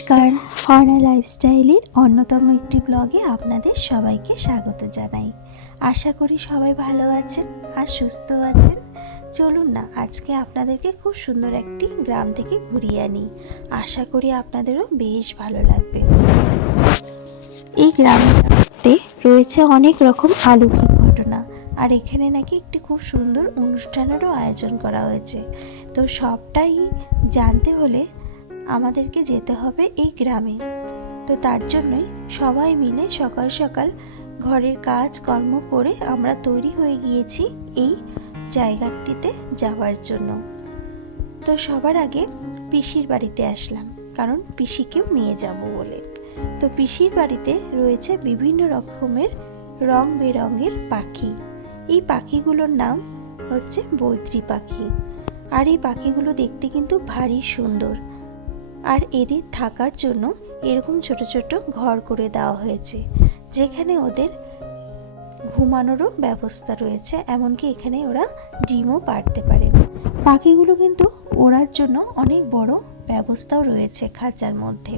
নমস্কার। হরা লাইফস্টাইলের অন্যতম একটি ব্লগে আপনাদের সবাইকে স্বাগত জানাই। আশা করি সবাই ভালো আছেন আর সুস্থ আছেন। চলুন না, আজকে আপনাদেরকে খুব সুন্দর একটি গ্রাম থেকে ঘুরিয়ে আনি। আশা করি আপনাদেরও বেশ ভালো লাগবে। এই গ্রামটাতে রয়েছে অনেক রকম অলৌকিক ঘটনা, আর এখানে নাকি একটি খুব সুন্দর অনুষ্ঠানেরও আয়োজন করা হয়েছে। তো সবটাই জানতে হলে আমাদেরকে যেতে হবে এই গ্রামে। তো তার জন্যই সবাই মিলে সকাল সকাল ঘরের কাজ কর্ম করে আমরা তৈরি হয়ে গিয়েছি এই জায়গাটিতে যাওয়ার জন্য। তো সবার আগে পিসির বাড়িতে আসলাম, কারণ পিসিকেও নিয়ে যাব বলে। তো পিসির বাড়িতে রয়েছে বিভিন্ন রকমের রং বেরঙের পাখি। এই পাখিগুলোর নাম হচ্ছে বৈদ্রি পাখি। আর এই পাখিগুলো দেখতে কিন্তু ভারী সুন্দর। আর এদের থাকার জন্য এরকম ছোট ছোট ঘর করে দেওয়া হয়েছে, যেখানে ওদের ঘুমানোরও ব্যবস্থা রয়েছে, এমনকি এখানে ওরা ডিমও পাড়তে পারে। পাখিগুলো কিন্তু ওড়ার জন্য অনেক বড় ব্যবস্থাও রয়েছে খাঁচার মধ্যে।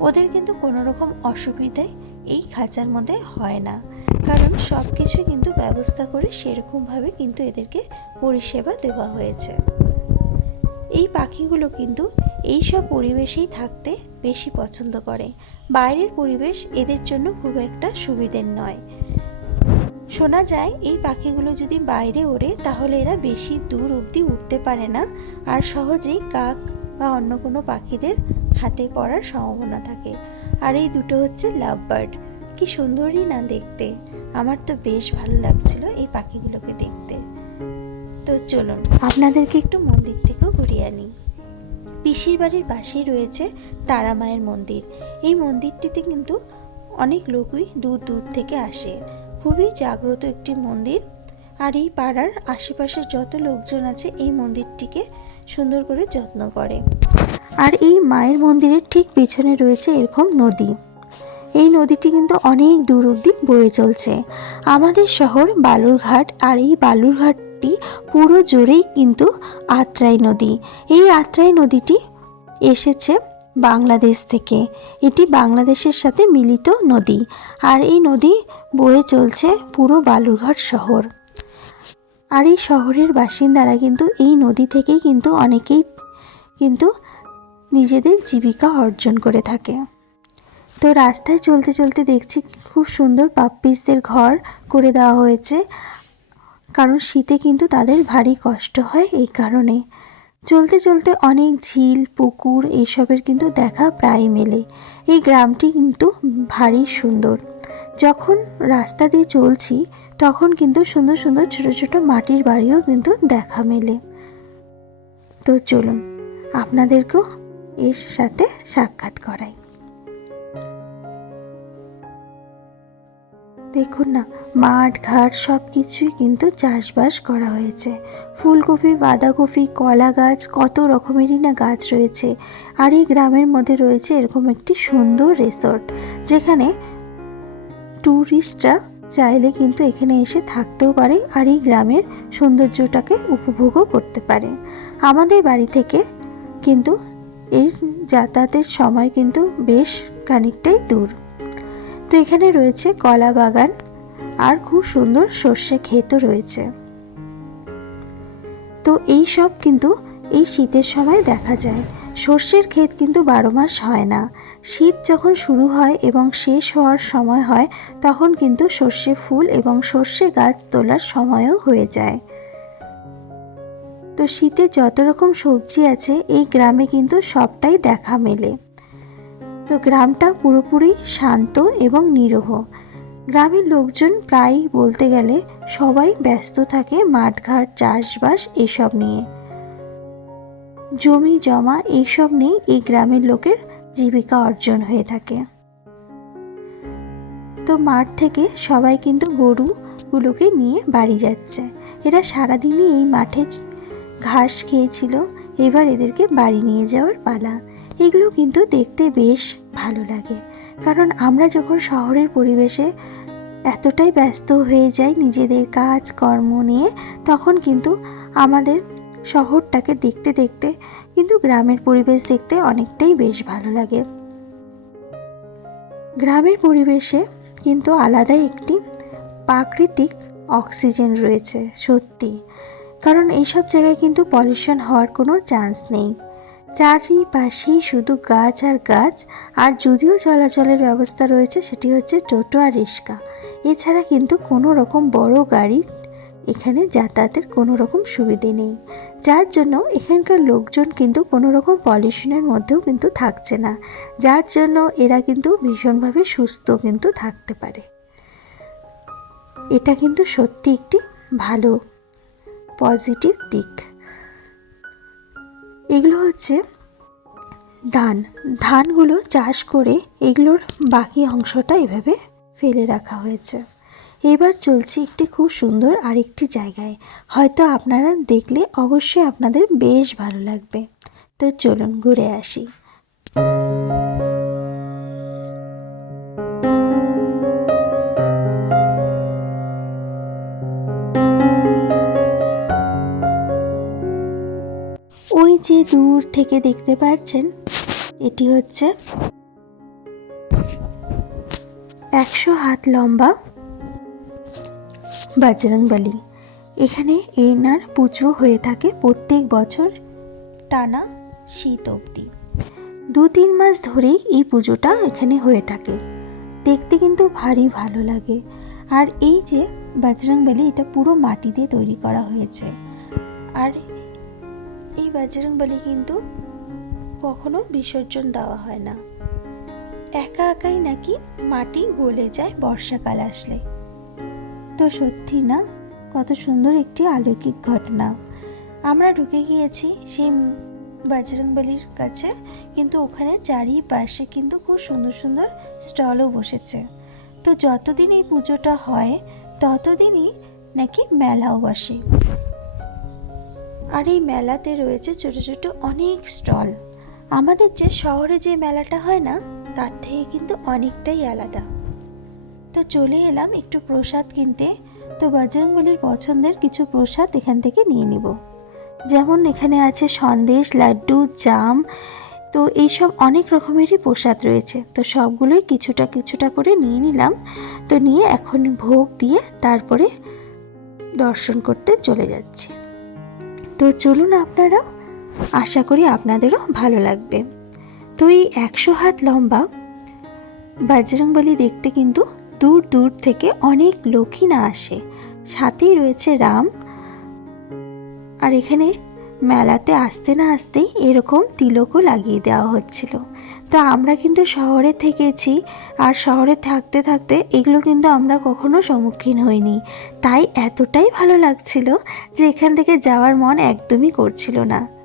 ওদের কিন্তু কোনো রকম অসুবিধাই এই খাঁচার মধ্যে হয় না, কারণ সব কিছুই কিন্তু ব্যবস্থা করে সেরকমভাবে কিন্তু এদেরকে পরিষেবা দেওয়া হয়েছে। এই পাখিগুলো কিন্তু এই সব পরিবেশেই থাকতে বেশি পছন্দ করে। বাইরের পরিবেশ এদের জন্য খুব একটা সুবিধের নয়। শোনা যায়, এই পাখিগুলো যদি বাইরে ওড়ে, তাহলে এরা বেশি দূর অবধি উঠতে পারে না আর সহজেই কাক বা অন্য কোনো পাখিদের হাতে পড়ার সম্ভাবনা থাকে। আর এই দুটো হচ্ছে লাভ বার্ড কি সুন্দরই না দেখতে। আমার তো বেশ ভালো লাগছিল এই পাখিগুলোকে দেখতে। তো চলুন, আপনাদেরকে একটু মন্দির থেকেও ঘুরিয়ে আনি। পিসির বাড়ির পাশেই রয়েছে তারা মায়ের মন্দির। এই মন্দিরটিতে কিন্তু অনেক লোকই দূর দূর থেকে আসে। খুবই জাগ্রত একটি মন্দির। আর এই পাড়ার আশেপাশের যত লোকজন আছে এই মন্দিরটিকে সুন্দর করে যত্ন করে। আর এই মায়ের মন্দিরের ঠিক পেছনে রয়েছে এরকম নদী। এই নদীটি কিন্তু অনেক দূর অবধি বয়ে চলছে। আমাদের শহর বালুরঘাট আর এই বালুরঘাটটি পুরো জুড়েই কিন্তু আত্রাই নদী। এই আত্রাই নদীটি এসেছে বাংলাদেশ থেকে। এটি বাংলাদেশের সাথে মিলিত নদী আর এই নদী বয়ে চলছে পুরো বালুরঘাট শহর। আর এই শহরের বাসিন্দারা কিন্তু এই নদী থেকেই কিন্তু অনেকেই কিন্তু নিজেদের জীবিকা অর্জন করে থাকে। তো রাস্তায় চলতে চলতে দেখছি খুব সুন্দর পাপ্পিসদের ঘর করে দেওয়া হয়েছে। কারণ শীতে কিন্তু তাদের ভারী কষ্ট হয় এই কারণে। চলতে চলতে অনেক ঝিল, পুকুর এইসবের কিন্তু দেখা প্রায় মেলে। এই গ্রামটি কিন্তু ভারী সুন্দর। যখন রাস্তা দিয়ে চলছি, তখন কিন্তু সুন্দর সুন্দর ছোট ছোট মাটির বাড়িও কিন্তু দেখা মেলে। তো চলুন, আপনাদেরকেও এর সাথে সাক্ষাৎ করাই। দেখুন না, মাঠ, ঘাট সব কিছুই কিন্তু চাষবাস করা হয়েছে। ফুলকপি, বাঁধাকপি কলা গাছ কত রকমেরই না গাছ রয়েছে। আর এই গ্রামের মধ্যে রয়েছে এরকম একটি সুন্দর রিসোর্ট, যেখানে ট্যুরিস্টরা চাইলে কিন্তু এখানে এসে থাকতেও পারে আর এই গ্রামের সৌন্দর্যটাকে উপভোগও করতে পারে। আমাদের বাড়ি থেকে কিন্তু এই যাতায়াতের সময় কিন্তু বেশ খানিকটাই দূর। তো এখানে রয়েছে কলা বাগান আর খুব সুন্দর সর্ষে ক্ষেতও রয়েছে। তো এই সব কিন্তু এই শীতের সময় দেখা যায়। সর্ষের ক্ষেত কিন্তু বারো মাস হয় না। শীত যখন শুরু হয় এবং শেষ হওয়ার সময় হয়, তখন কিন্তু সর্ষে ফুল এবং সর্ষে গাছ তোলার সময়ও হয়ে যায়। তো শীতে যত রকম সবজি আছে, এই গ্রামে কিন্তু সবটাই দেখা মেলে। তো গ্রামটা পুরোপুরি শান্ত এবং নিরহ। গ্রামের লোকজন প্রায়ই বলতে গেলে সবাই ব্যস্ত থাকে মাঠঘাট, চাষবাস এসব নিয়ে। জমি, জমা এইসব নিয়ে এই গ্রামের লোকের জীবিকা অর্জন হয়ে থাকে। তো মাঠ থেকে সবাই কিন্তু গরুগুলোকে নিয়ে বাড়ি যাচ্ছে। এরা সারাদিনই এই মাঠে ঘাস খেয়েছিল। এবার এদেরকে বাড়ি নিয়ে যাওয়ার পালা। এগুলো কিন্তু দেখতে বেশ ভালো লাগে। কারণ আমরা যখন শহরের পরিবেশে এতটাই ব্যস্ত হয়ে যাই নিজেদের কাজ, কর্ম নিয়ে, তখন কিন্তু আমাদের শহরটাকে দেখতে দেখতে কিন্তু গ্রামের পরিবেশ দেখতে অনেকটাই বেশ ভালো লাগে। গ্রামের পরিবেশে কিন্তু আলাদাই একটি প্রাকৃতিক অক্সিজেন রয়েছে, সত্যি। কারণ এইসব জায়গায় কিন্তু পলিউশন হওয়ার কোনো চান্স নেই। চারিপাশেই শুধু গাছ আর গাছ, আর যদিও চলাচলের ব্যবস্থা রয়েছে, সেটি হচ্ছে টোটো আর রিক্সা। এছাড়া কিন্তু কোনো রকম বড় গাড়ি এখানে যাতায়াতের কোনো রকম সুবিধে নেই। যার জন্য এখানকার লোকজন কিন্তু কোনো রকম পলিউশনের মধ্যেও কিন্তু থাকছে না। যার জন্য এরা কিন্তু ভীষণভাবে সুস্থ কিন্তু থাকতে পারে। এটা কিন্তু সত্যি একটি ভালো, পজিটিভ দিক। এগুলো হচ্ছে ধান। ধানগুলো চাষ করে এগুলোর বাকি অংশটা এভাবে ফেলে রাখা হয়েছে। এবার চলছি একটি খুব সুন্দর আরেকটি জায়গায়। হয়তো আপনারা দেখলে অবশ্যই আপনাদের বেশ ভালো লাগবে। তো চলুন ঘুরে আসি। যে দূর থেকে দেখতে পাচ্ছেন এটি হচ্ছে একশো হাত লম্বা বজরংবলী এখানে এনার পুজো হয়ে থাকে প্রত্যেক বছর টানা শীত অবধি। দু তিন মাস ধরেই এই পুজোটা এখানে হয়ে থাকে। দেখতে কিন্তু ভারী ভালো লাগে। আর এই যে বজরংবলী এটা পুরো মাটি দিয়ে তৈরি করা হয়েছে। আর এই বজরংবলী কিন্তু কখনো বিসর্জন দেওয়া হয় না। একা একাই নাকি মাটি গলে যায় বর্ষাকাল আসলে। তো সত্যি না? কত সুন্দর একটি আলৌকিক ঘটনা। আমরা ঢুকে গিয়েছি সেই বজরংবলির কাছে, কিন্তু ওখানে চারিপাশে কিন্তু খুব সুন্দর সুন্দর স্টলও বসেছে। তো যতদিন এই পুজোটা হয়, ততদিনই নাকি মেলাও বসে। আর এই মেলাতে রয়েছে ছোট ছোট অনেক স্টল। আমাদের যে শহরে যে মেলাটা হয় না, তার থেকে কিন্তু অনেকটাই আলাদা। তো চলে এলাম একটু প্রসাদ কিনতে। তো বজরংবলির পছন্দের কিছু প্রসাদ এখান থেকে নিয়ে নিব। যেমন এখানে আছে সন্দেশ, লাড্ডু, জাম। তো এইসব অনেক রকমেরই প্রসাদ রয়েছে। তো সবগুলোই কিছুটা কিছুটা করে নিয়ে নিলাম। তো নিয়ে এখন ভোগ দিয়ে তারপরে দর্শন করতে চলে যাচ্ছি। তো চলুন আপনারা আশা করি আপনাদেরও ভালো লাগবে। তো এই একশো হাত লম্বা বজরংবলী দেখতে কিন্তু দূর দূর থেকে অনেক লোকই না আসে। সাথেই রয়েছে রাম। আর এখানে মেলাতে আসতে না আসতেই এরকম তিলকও লাগিয়ে দেওয়া হচ্ছিল। তো আমরা কিন্তু শহরে থেকেছি আর শহরে থাকতে থাকতে এগুলো কিন্তু আমরা কখনো সম্মুখীন হইনি। তাই এতটাই ভালো লাগছিল যে এখান থেকে যাওয়ার মন একদমই করছিল না।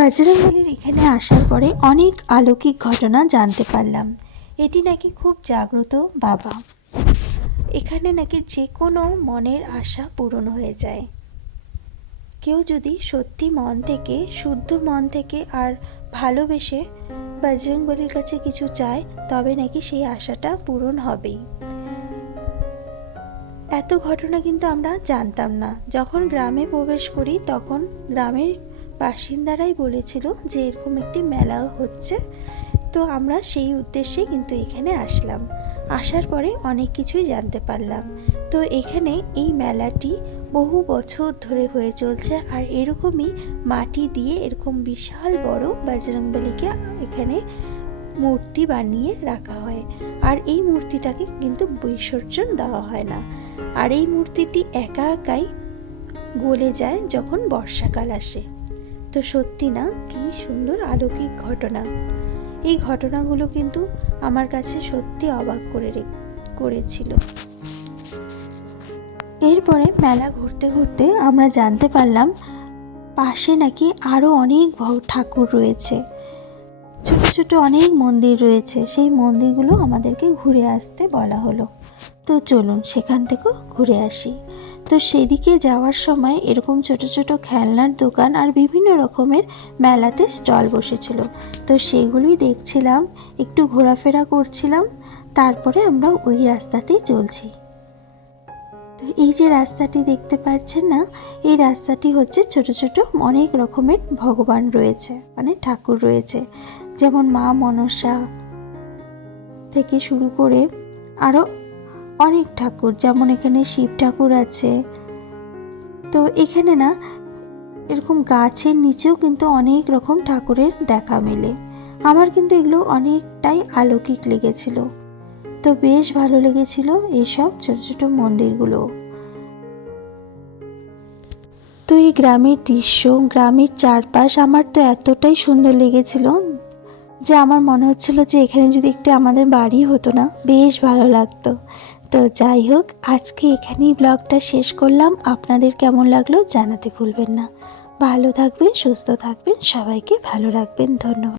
বজরংবলির এখানে আসার পরে অনেক অলৌকিক ঘটনা জানতে পারলাম। এটি নাকি খুব জাগ্রত বাবা। এখানে নাকি যে কোনো মনের আশা পূরণ হয়ে যায়। কেউ যদি সত্যি মন থেকে, শুদ্ধ মন থেকে আর ভালোবেসে বজরংবলির কাছে কিছু চায়, তবে নাকি সেই আশাটা পূরণ হবেই। এত ঘটনা কিন্তু আমরা জানতাম না। যখন গ্রামে প্রবেশ করি, তখন গ্রামের বাসিন্দারাই বলেছিল যে এরকম একটি মেলাও হচ্ছে। তো আমরা সেই উদ্দেশ্যে কিন্তু এখানে আসলাম। আসার পরে অনেক কিছুই জানতে পারলাম। তো এখানে এই মেলাটি বহু বছর ধরে হয়ে চলছে আর এরকমই মাটি দিয়ে এরকম বিশাল বড় বজরংবলীকে এখানে মূর্তি বানিয়ে রাখা হয়। আর এই মূর্তিটাকে কিন্তু বিসর্জন দেওয়া হয় না। আর এই মূর্তিটি একা একাই গলে যায় যখন বর্ষাকাল আসে। তো সত্যি না, কি সুন্দর অলৌকিক ঘটনা। এই ঘটনাগুলো কিন্তু আমার কাছে সত্যি অবাক করে করেছিল। এরপরে মেলা ঘুরতে ঘুরতে আমরা জানতে পারলাম, পাশে নাকি আরও অনেক ঠাকুর রয়েছে। ছোট ছোট অনেক মন্দির রয়েছে, সেই মন্দিরগুলো আমাদেরকে ঘুরে আসতে বলা হলো। তো চলুন সেখান থেকেও ঘুরে আসি। তো সেদিকে যাওয়ার সময় এরকম ছোট ছোট খেলনার দোকান আর বিভিন্ন রকমের মেলাতে স্টল বসেছিল। তো সেগুলোই দেখছিলাম, একটু ঘোরাফেরা করছিলাম, তারপরে আমরা ওই রাস্তাতেই চলছি। তো এই যে রাস্তাটি দেখতে পাচ্ছেন না, এই রাস্তাটি হচ্ছে ছোট ছোট অনেক রকমের ভগবান রয়েছে মানে ঠাকুর রয়েছে। যেমন মা মনসা থেকে শুরু করে আরও অনেক ঠাকুর, যেমন এখানে শিব ঠাকুর আছে। তো এখানে না, এরকম গাছের নিচেও কিন্তু অনেক রকম ঠাকুরের দেখা মেলে। আমার কিন্তু এগুলো অনেকটাই আলৌকিক লেগেছিল। তো বেশ ভালো লেগেছিল এইসব ছোট ছোট মন্দিরগুলো। তো এই গ্রামের দৃশ্য, গ্রামের চারপাশ আমার তো এতটাই সুন্দর লেগেছিল যে আমার মনে হচ্ছিল যে এখানে যদি একটু আমাদের বাড়ি হতো না, বেশ ভালো লাগতো। তো যাই হোক, আজকে এখানেই ব্লগটা শেষ করলাম। আপনাদের কেমন লাগল জানাতে ভুলবেন না। ভালো থাকবেন, সুস্থ থাকবেন, সবাইকে ভালো রাখবেন। ধন্যবাদ।